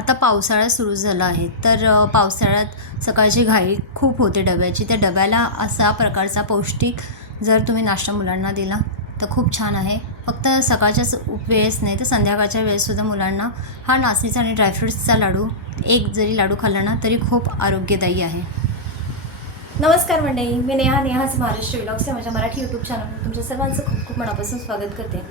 आता पावसाळा सुरू झाला आहे, तर पावसाळ्यात सकाळची घाई खूप होते डब्याची. त्या डब्याला असा प्रकारचा पौष्टिक जर तुम्ही नाश्ता मुलांना दिला तर खूप छान आहे. फक्त सकाळच्याच वेळेस नाही तर संध्याकाळच्या वेळेससुद्धा मुलांना हा नाचणीचा आणि ड्रायफ्रुट्सचा लाडू एक जरी लाडू खाल्ला ना तरी खूप आरोग्यदायी आहे. नमस्कार मंडळी, मी नेहाच महाराष्ट्र व्लॉग्स या माझ्या मराठी यूट्यूब चॅनलवर तुमच्या सर्वांचं खूप खूप मनापासून स्वागत करते.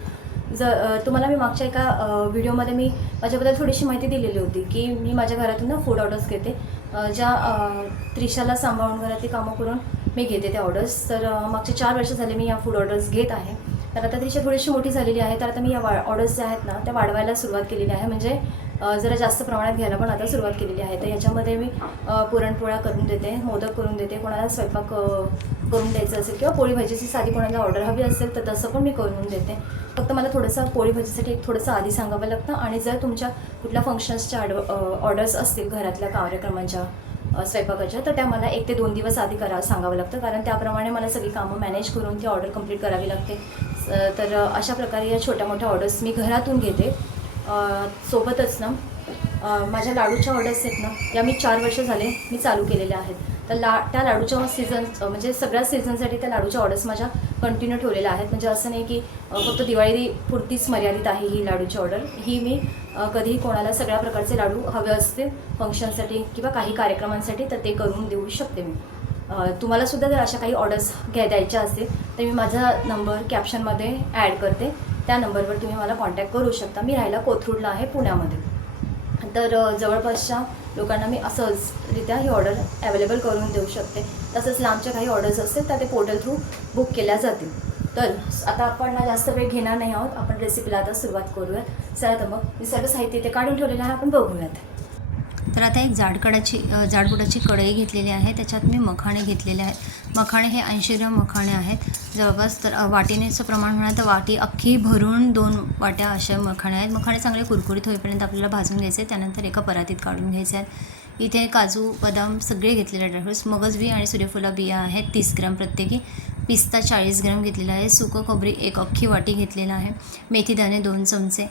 तुम्हाला मी मागच्या एका व्हिडिओमध्ये मी माझ्याबद्दल थोडीशी माहिती दिलेली होती की मी माझ्या घरातून फूड ऑर्डर्स घेते. ज्या त्रिशाला सांभाळून घरातली कामं करून मी घेते त्या ऑर्डर्स. तर मागचे 4 वर्ष झाले मी या फूड ऑर्डर्स घेत आहे. तर आता त्रिशा थोडीशी मोठी झालेली आहे, तर आता मी या ऑर्डर्स ज्या आहेत ना त्या वाढवायला सुरुवात केलेली आहे. म्हणजे जरा जास्त प्रमाणात घ्यायला पण आता सुरुवात केलेली आहे. तर याच्यामध्ये मी पुरणपोळ्या करून देते, मोदक करून देते, कोणाला स्वयंपाक करून द्यायचं असेल किंवा पोळी भाजीची साधी कोणाला ऑर्डर हवी असेल तर तसं पण मी करून देते. फक्त मला थोडंसं पोळी भाजीसाठी थोडंसं आधी सांगावं लागतं. आणि जर तुमच्या कुठल्या फंक्शन्सच्या ऑर्डर्स असतील घरातल्या कार्यक्रमांच्या स्वयंपाकाच्या, तर त्या मला 1 ते 2 दिवस आधी सांगावं लागतं, कारण त्याप्रमाणे मला सगळी कामं मॅनेज करून ती ऑर्डर कंप्लीट करावी लागते. तर अशा प्रकारे या छोट्या मोठ्या ऑर्डर्स मी घरातून घेते. सोबतच ना माझ्या लाडूच्या ऑर्डर्स आहेत ना या मी 4 वर्ष झाले मी चालू केलेल्या आहेत. तर त्या लाडूच्या सीझन म्हणजे सगळ्या सीझनसाठी त्या लाडूच्या ऑर्डर्स माझ्या कंटिन्यू ठेवलेल्या आहेत. म्हणजे असं नाही की फक्त दिवाळी पुरतीच मर्यादित आहे ही लाडूची ऑर्डर. ही मी कधीही कोणाला सगळ्या प्रकारचे लाडू हवे असतील फंक्शनसाठी किंवा काही कार्यक्रमांसाठी तर ते करून देऊ शकते मी. तुम्हालासुद्धा जर अशा काही ऑर्डर्स द्यायच्या असतील तर मी माझा नंबर कॅप्शनमध्ये ॲड करते. त्या नंबरवर तुम्ही मला कॉन्टॅक्ट करू शकता. मी राहायला कोथरूडला आहे, पुण्यामध्ये. तर जवळपासच्या लोकांना मी असंचरित्या ही ऑर्डर अवेलेबल करून देऊ शकते. तसंच लांबच्या काही ऑर्डर्स असतील तर ते पोर्टल थ्रू बुक केल्या जातील. तर आता आपण ना जास्त वेळ घेणार नाही आहोत, आपण रेसिपीला आता सुरुवात करूयात. चला तर मग मी सर्व साहित्य ते काढून ठेवलेलं आहे, आपण बघूयात. तर आता एक जाडबुडाची कढई घेतलेली आहे, त्याच्यात मी मखाणे घेतलेले आहेत. मखाणे हे 80 ग्रॅम मखाणे आहेत जवळपास. तर वाटीनेचं प्रमाण म्हणाल तर वाटी अख्खी भरून 2 वाट्या अशा मखाणे आहेत. मखाणे चांगले कुरकुरीत होईपर्यंत आपल्याला भाजून घ्यायचे, त्यानंतर एका परातीत काढून घ्यायचे आहेत. इथे काजू बदाम सगळे घेतलेले ड्रायफ्रुट्स, मगज बी आणि सूर्यफुला बिया आहेत 30 ग्रॅम प्रत्येकी. पिस्ता 40 ग्रॅम घेतलेला आहे. सुकं खोबरी 1 अख्खी वाटी घेतलेला आहे. मेथीदाणे 2 चमचे.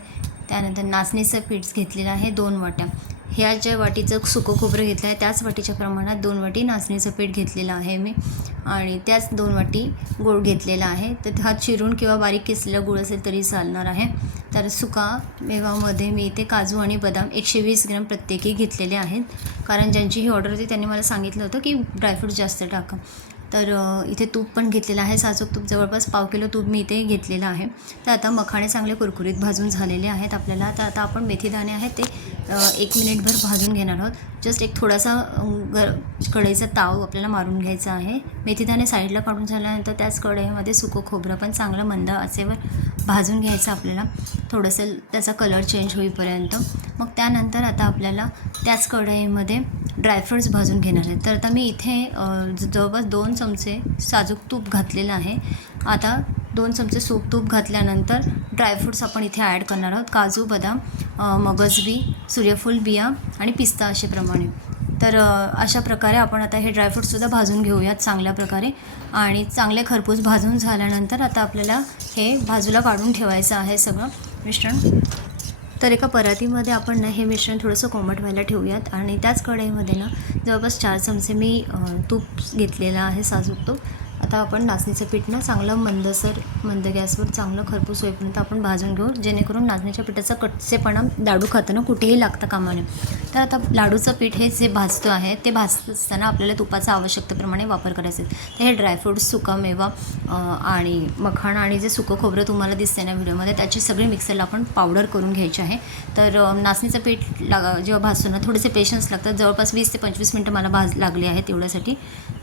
त्यानंतर नाचणीचं पीठ घेतलेलं आहे 2 वाट्या. ह्या ज्या वाटीचं सुकं खोबरं घेतलं आहे त्याच वाटीच्या प्रमाणात 2 वाटी नाचणीचं पीठ घेतलेलं आहे मी. आणि त्याच 2 वाटी गूळ घेतलेला आहे. तर हा चिरून किंवा बारीक किसलेला गूळ असेल तरी चालणार आहे. तर सुका मेवामध्ये मी इथे काजू आणि बदाम 120 ग्रॅम प्रत्येकी घेतलेले आहेत, कारण ज्यांची ही ऑर्डर होती त्यांनी मला सांगितलं होतं की ड्रायफ्रूट जास्त टाका. तर इथे तूप पण घेतलेलं आहे, साजूक तूप जवळपास 1 किलो तूप मी इथे घेतलेलं आहे. तर आता मखाणे चांगले कुरकुरीत भाजून झालेले आहेत आपल्याला. तर आता आपण मेथीदाणे आहेत ते 1 मिनिटभर भाजून घेणार आहोत. जस्ट एक थोडासा कढईचा ताव आपल्याला मारून घ्यायचा आहे. मेथीदाणे साईडला काढून झाल्यानंतर त्याच कढईमध्ये सुकं खोबरं पण चांगलं मंद आचेवर भाजून घ्यायचं आपल्याला, थोडंसं त्याचा कलर चेंज होईपर्यंत. मग त्यानंतर आता आपल्याला त्याच कढईमध्ये ड्रायफ्रुट्स भाजून घेणार आहेत. तर आता मी इथे जवळपास 2 चमचे साजूक तूप घातलेलं आहे. आता 2 चमचे तूप घातल्यानंतर ड्रायफ्रुट्स आपण इथे ॲड करणार आहोत. काजू बदाम, मगजबी, सूर्यफूल बिया आणि पिस्ता असे प्रमाणे. तर अशा प्रकारे आपण आता हे ड्रायफ्रूट्ससुद्धा भाजून घेऊयात चांगल्या प्रकारे. आणि चांगले खरपूस भाजून झाल्यानंतर आता आपल्याला हे बाजूला काढून ठेवायचं आहे सगळं मिश्रण. तर एका परातीमध्ये आपण ना हे मिश्रण थोडंसं कोमट व्हायला ठेवूयात. आणि त्याच कढईमध्ये ना जवळपास 4 चमचे मी तूप घेतलेलं आहे, साजूक तूप. आता आपण नाचणीचं पीठ ना चांगलं मंद गॅसवर चांगलं खरपूस होईपर्यंत आपण भाजून घेऊ, जेणेकरून नाचणीच्या पिठाचा कच्चेपणा लाडू खाताना कुठेही लागता कामा नये. तर आता लाडूचं पीठ हे जे भाजतो आहे ते भाजत असताना आपल्याला तुपाचा आवश्यकतेप्रमाणे वापर करायचा आहे. तर हे ड्रायफ्रूट्स, सुकामेवा आणि मखाणा आणि जे सुकं खोबरं तुम्हाला दिसते ना व्हिडिओमध्ये, त्याची सगळी मिक्सरला आपण पावडर करून घ्यायची आहे. तर नाचणीचं पीठ जेव्हा भाजतो ना थोडेसे पेशन्स लागतात. जवळपास 20 ते 25 मिनटं मला लागले आहेत तेवढ्यासाठी.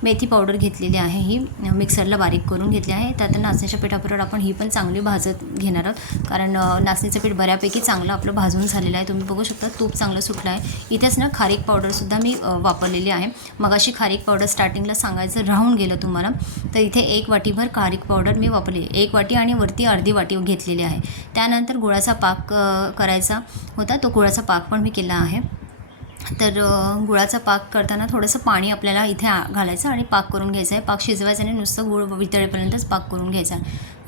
मेथी पावडर घेतलेली आहे, ही मिक्सरला बारीक करून घेतली आहे. त्यात नाचणीच्या पिठाबरोबर आपण ही पण चांगली भाजत घेणार आहोत, कारण नाचणीचं पीठ बऱ्यापैकी चांगलं आपलं भाजून झालेलं आहे. तुम्ही बघू शकता तूप चांगलं सुटलं आहे. इथेच ना खारीक पावडरसुद्धा मी वापरलेली आहे. मगाशी खारीक पावडर स्टार्टिंगला सांगायचं राहून गेलं तुम्हाला. तर इथे 1 वाटीभर खारीक पावडर मी वापरली, 1 वाटी आणि वरती अर्धी वाटी घेतलेली आहे. त्यानंतर गुळाचा पाक करायचा होता, तो गुळाचा पाक पण मी केला आहे. तर गुळाचा पाक करताना थोडंसं पाणी आपल्याला इथे घालायचं आणि पाक करून घ्यायचा आहे. पाक शिजवायचा आणि नुसतं गुळ वितळेपर्यंतच पाक करून घ्यायचा.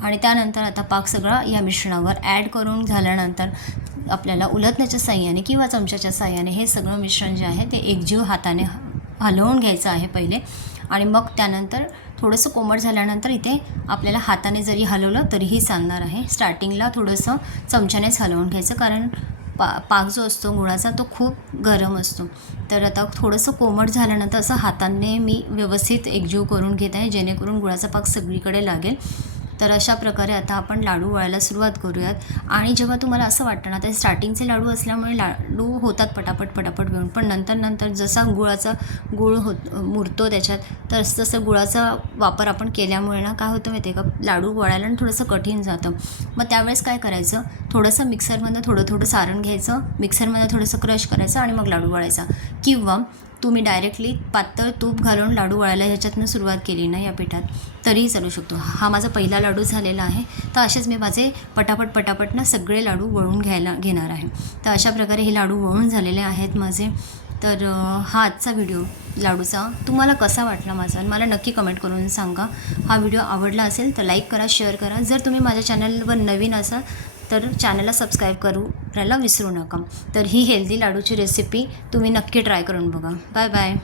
आणि त्यानंतर आता पाक सगळा या मिश्रणावर ॲड करून झाल्यानंतर आपल्याला उलटण्याच्या साहाय्याने किंवा चमच्याच्या साहाय्याने हे सगळं मिश्रण जे आहे ते एकजीव हाताने हलवून घ्यायचं आहे पहिले. आणि मग त्यानंतर थोडंसं कोमट झाल्यानंतर इथे आपल्याला हाताने जरी हलवलं तरीही चालणार आहे. स्टार्टिंगला थोडंसं चमच्यानेच हलवून घ्यायचं, कारण पाक जो असतो गुळाचा तो खूप गरम असतो. तर आता थोडंसं कोमट झाल्यानंतर असं हाताने मी व्यवस्थित एकजीव करून घेत आहे, जेणेकरून गुळाचा पाक सगळीकडे लागेल. तर अशा प्रकारे आता आपण लाडू वळायला सुरुवात करूयात. आणि जेव्हा तुम्हाला असं वाटतं ना, तर स्टार्टिंगचे लाडू असल्यामुळे लाडू होतात पटापट घेऊन, पण नंतर जसा गुळ मुरतो त्याच्यात, तसं गुळाचा वापर आपण केल्यामुळे ना काय होतं माहिती आहे का, लाडू वळायला थोडंसं कठीण जातं. मग त्यावेळेस काय करायचं, थोडंसं मिक्सरमधनं थोडं सारण घ्यायचं, मिक्सरमध्ये थोडंसं क्रश करायचं आणि मग लाडू वळायचा. किंवा तुम्ही डायरेक्टली पातळ तूप घालून लाडू वळायला ह्याच्यातनं सुरुवात केली ना या पिठात, तरीही चालू शकतो. हा माझा पहिला लाडू झालेला आहे. तर असेच मी माझे पटापट ना सगळे लाडू वळून घेणार आहे. तर अशा प्रकारे हे लाडू वळून झालेले आहेत माझे. तर हा आजचा व्हिडिओ लाडूचा तुम्हाला कसा वाटला माझा, मला नक्की कमेंट करून सांगा. हा व्हिडिओ आवडला असेल तर लाईक करा, शेअर करा. जर तुम्ही माझ्या चॅनलवर नवीन असाल तर चॅनलला सबस्क्राईब करायला विसरू नका. तर ही हेल्दी लाडूची रेसिपी तुम्ही नक्की ट्राय करून बघा. Bye bye.